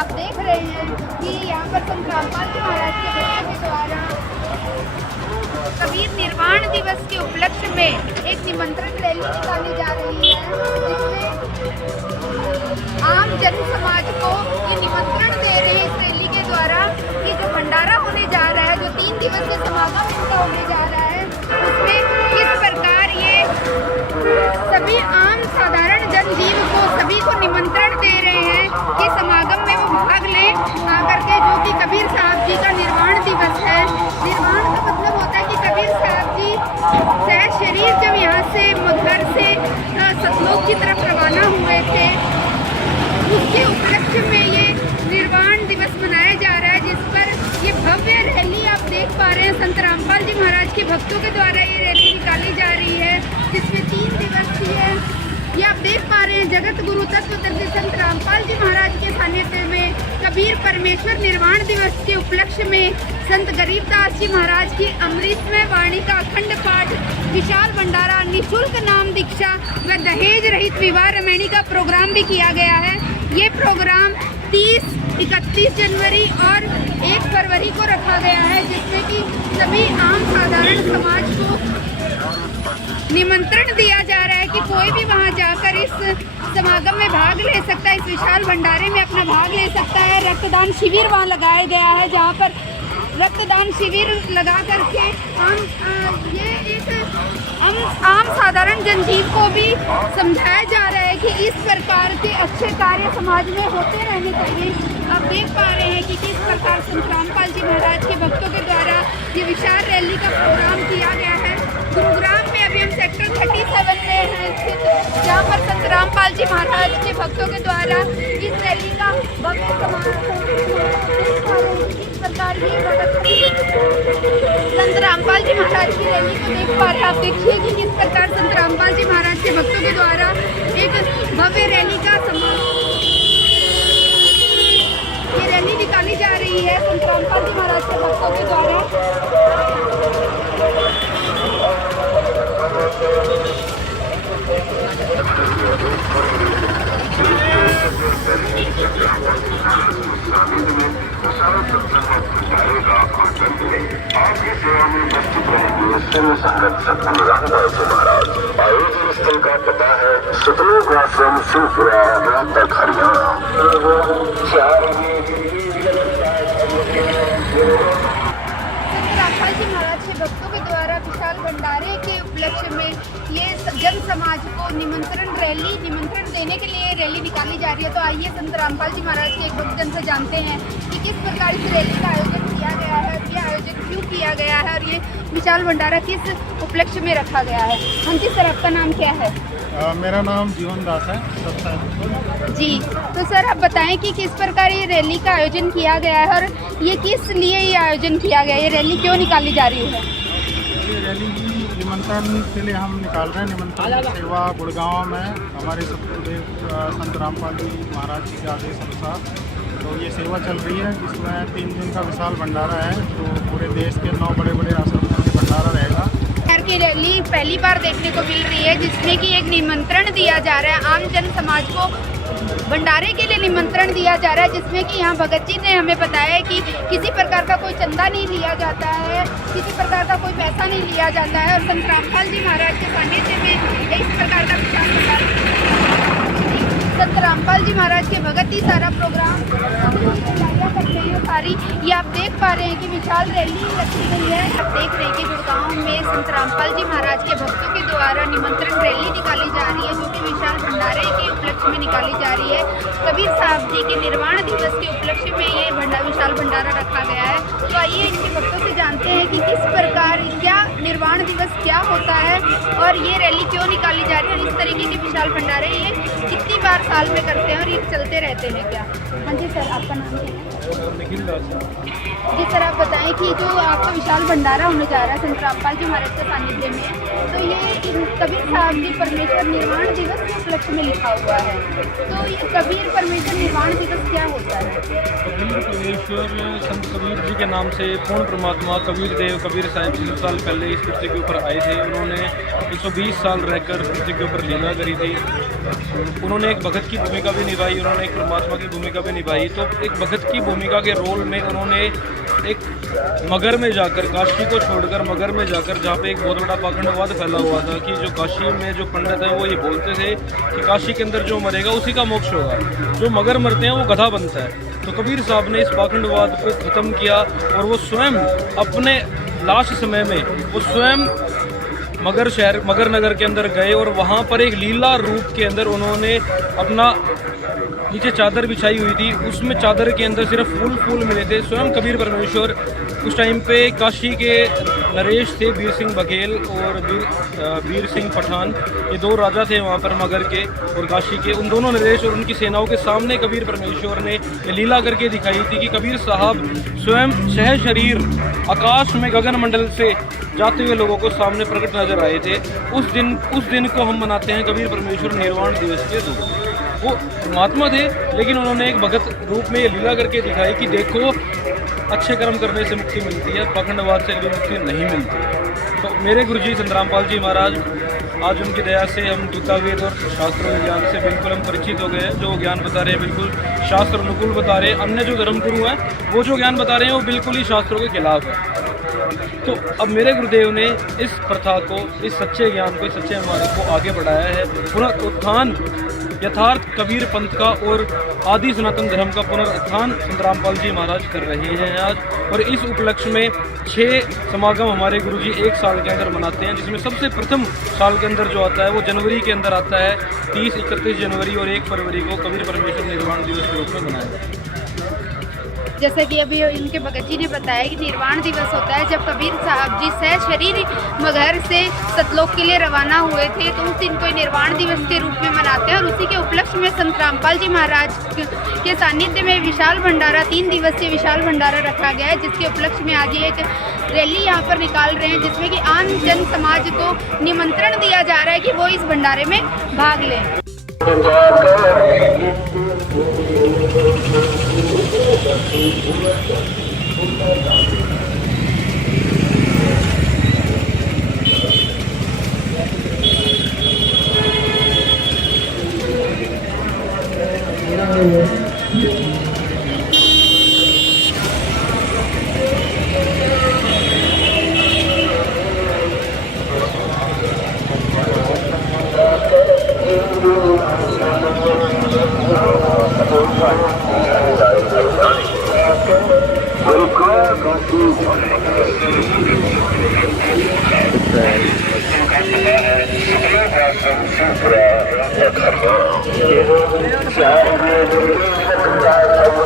आप देख रहे हैं कि यहाँ पर संत रामपाल जी महाराज के बच्चों के द्वारा कबीर निर्वाण दिवस के उपलक्ष्य में एक निमंत्रण रैली निकाली जा रही है, जिसमें आम जन समाज को ये निमंत्रण दे रहे हैं इस रैली के द्वारा कि जो भंडारा होने जा रहा है, जो 3 दिवसीय समागम इनका होने जा रहा है, उसमें किस प्रकार ये सभी आम साधारण जनजीव को सभी को निमंत्रण दे रहे हैं कि समागम में वो भाग लें आकर के, जो कि कबीर साहब जी का निर्वाण दिवस है। निर्वाण का मतलब होता है कि कबीर साहब जी सहज शरीर जब यहाँ से घर से सतलोक की तरफ रवाना हुए थे, उसके उपलक्ष्य में ये निर्वाण दिवस मनाया जा रहा है, जिस पर ये भव्य रैली आप देख पा रहे हैं। संत रामपाल जी महाराज के भक्तों के द्वारा ये रैली निकाली जा रही है, जिसमें 3 दिवसीय ये आप देख पा रहे हैं जगत गुरु तत्वदर्शी संत रामपाल जी महाराज के सानिध्य में कबीर परमेश्वर निर्वाण दिवस के उपलक्ष्य में संत गरीबदास जी महाराज की अमृतमय वाणी का अखंड पाठ, विशाल भंडारा, निःशुल्क नाम दीक्षा व दहेज रहित विवाह रमैनी का प्रोग्राम भी किया गया है। ये प्रोग्राम 30, 31 जनवरी और 1 फरवरी को रखा गया है, जिसमें कि सभी आम साधारण समाज को निमंत्रण दिया जा रहा है कि कोई भी वहां जाकर इस समागम में भाग ले सकता है, इस विशाल भंडारे में अपना भाग ले सकता है। रक्तदान शिविर वहां लगाया गया है, जहां पर रक्तदान शिविर लगा करके ये एक आम साधारण जनजीव को भी समझाया जा रहा है कि इस प्रकार के अच्छे कार्य समाज में होते रहने चाहिए। आप देख पा रहे हैं कि किस प्रकार संत रामपाल जी महाराज के भक्तों के द्वारा ये विशाल रैली का प्रोग्राम किया गया है। गुरुग्राम में अभी हम सेक्टर 37 में हैं स्थित, जहाँ पर संत रामपाल जी महाराज के भक्तों के द्वारा इस रैली का भव्य संत रामपाल जी महाराज की रैली को देख पा रहे हैं। आप देखिए कि किस प्रकार संत रामपाल जी महाराज के भक्तों के द्वारा एक भव्य रैली का ये रैली निकाली जा रही है संत रामपाल जी महाराज के भक्तों के द्वारा। आपकी सेवा में उपस्थित रहेंगे शिव संगत सतगुरु रामदास जी महाराज। आयोजन स्थल का पता है सतलोक आश्रम शिवपुरा, रोहतक, हरियाणा। रामपाल जी महाराज के भक्तों के द्वारा विशाल भंडारे के उपलक्ष्य में ये जन समाज को निमंत्रण देने के लिए रैली निकाली जा रही है। तो आइए संत रामपाल जी महाराज के एक भक्तजन से जानते हैं कि किस प्रकार इस रैली का आयोजन किया गया है, ये आयोजन क्यों किया गया है और ये विशाल भंडारा किस उपलक्ष्य में रखा गया है। हाँ जी सर, आपका नाम क्या है? मेरा नाम जीवन दास है। जी, तो सर आप बताएं कि किस प्रकार ये रैली का आयोजन किया गया है और ये किस लिए ये आयोजन किया गया है, ये रैली क्यों निकाली जा रही है? ये रैली निमंत्रण के लिए हम निकाल रहे हैं। निमंत्रण सेवा गुड़गांव में हमारे सतगुरुदेव संत रामपाल जी महाराज जी के आदेश अनुसार तो ये सेवा चल रही है, जिसमें 3 दिन का विशाल भंडारा है। तो पूरे देश के 9 बड़े आश्रमों में भंडारा रहेगा। की रैली पहली बार देखने को मिल रही है, जिसमें कि एक निमंत्रण दिया जा रहा है, आम जन समाज को भंडारे के लिए निमंत्रण दिया जा रहा है, जिसमें कि यहाँ भगत जी ने हमें बताया है कि किसी प्रकार का कोई चंदा नहीं लिया जाता है, किसी प्रकार का कोई पैसा नहीं लिया जाता है। और संत रामपाल जी महाराज के सानिध्य में इस प्रकार का विचार संत रामपाल जी महाराज के भगत ही सारा प्रोग्राम करते हैं सारी। ये आप देख पा रहे हैं कि विशाल रैली रखी गई है। आप देख रहे हैं कि गुड़गांव में संत रामपाल जी महाराज के भक्तों के द्वारा निमंत्रण रैली निकाली जा रही है, जो कि विशाल भंडारे के उपलक्ष्य में निकाली जा रही है। कबीर साहब जी के निर्वाण दिवस के उपलक्ष्य में ये विशाल भंडारा रखा गया है। तो आइए इनके भक्तों से जानते हैं कि किस प्रकार क्या निर्वाण दिवस क्या होता है और ये रैली क्यों निकाली जा रही है। इस तरीके के विशाल भंडारे ये कितनी बार साल में करते हैं और ये चलते रहते हैं क्या? हाँ जी सर, आपका नाम क्या है? निखिल दास। जी सर, आप बताएं कि जो आपका विशाल भंडारा होने जा रहा है संत रामपाल जी महाराज के सानिध्य में, तो ये कबीर साहब जी परमेश्वर निर्वाण दिवस के उपलक्ष्य में लिखा हुआ है, तो ये कबीर परमेश्वर निर्वाण दिवस क्या होता है? कबीर परमेश्वर संत कबीर जी के नाम से पूर्ण परमात्मा कबीर देव कबीर साहब 3 साल पहले इस पृथ्वी के ऊपर आए थे। उन्होंने 120 साल रहकर पृथ्वी के ऊपर लीला करी थी। उन्होंने एक भगत की भूमिका भी निभाई, उन्होंने एक परमात्मा की भूमिका भी निभाई। तो एक भगत की भूमिका के रोल में उन्होंने एक मगर में जाकर, काशी को छोड़कर मगर में जाकर, जहाँ पे एक बहुत बड़ा पाखंडवाद फैला हुआ था कि जो काशी में जो पंडित हैं वो ये बोलते थे कि काशी के अंदर जो मरेगा उसी का मोक्ष होगा, जो मगर मरते हैं वो गधा बनता है। तो कबीर साहब ने इस पाखंडवाद को ख़त्म किया और वो स्वयं अपने लास्ट समय में वो स्वयं मगर नगर के अंदर गए और वहाँ पर एक लीला रूप के अंदर उन्होंने अपना नीचे चादर बिछाई हुई थी, उसमें चादर के अंदर सिर्फ फूल मिले थे। स्वयं कबीर परमेश्वर उस टाइम पे काशी के नरेश थे, वीर सिंह बघेल और वीर सिंह पठान, ये 2 राजा थे वहाँ पर मगर के और काशी के। उन दोनों नरेश और उनकी सेनाओं के सामने कबीर परमेश्वर ने ये लीला करके दिखाई थी कि कबीर साहब स्वयं सह शरीर आकाश में गगन मंडल से जाते हुए लोगों को सामने प्रकट नजर आए थे। उस दिन को हम मनाते हैं कबीर परमेश्वर निर्वाण दिवस के रूप में। वो महात्मा थे लेकिन उन्होंने एक भगत रूप में ये लीला करके दिखाई कि देखो, अच्छे कर्म करने से मुक्ति मिलती है, पाखंडवाद से कभी मुक्ति नहीं मिलती। तो मेरे गुरुजी संत रामपाल जी महाराज, आज उनकी दया से हम गीता वेद और शास्त्र ज्ञान से बिल्कुल हम परिचित हो गए हैं। जो ज्ञान बता रहे हैं बिल्कुल शास्त्र अनुकूल बता रहे हैं। अन्य जो धर्म गुरु हैं वो जो ज्ञान बता रहे हैं वो बिल्कुल ही शास्त्रों के खिलाफ है। तो अब मेरे गुरुदेव ने इस प्रथा को, इस सच्चे ज्ञान को, इस सच्चे मार्ग को आगे बढ़ाया है। पुनरुत्थान यथार्थ कबीर पंथ का और आदि सनातन धर्म का पुनरुत्थान संत रामपाल जी महाराज कर रहे हैं आज। और इस उपलक्ष्य में 6 समागम हमारे गुरुजी 1 साल के अंदर मनाते हैं, जिसमें सबसे प्रथम साल के अंदर जो आता है वो जनवरी के अंदर आता है। 30, 31 जनवरी और 1 फरवरी को कबीर परमेश्वर निर्वाण दिवस के रूप में मनाया जाता है। जैसा कि अभी इनके भगत जी ने बताया कि निर्वाण दिवस होता है जब कबीर साहब जी सह शरीर मगहर से सतलोक के लिए रवाना हुए थे, तो उस दिन को निर्वाण दिवस के रूप में मनाते हैं। और उसी के उपलक्ष्य में संत रामपाल जी महाराज के सानिध्य में विशाल भंडारा, 3 दिवसीय विशाल भंडारा रखा गया है, जिसके उपलक्ष्य में आज एक रैली यहाँ पर निकाल रहे हैं, जिसमें कि आम जन समाज को निमंत्रण दिया जा रहा है कि वो इस भंडारे में भाग लें। Shall we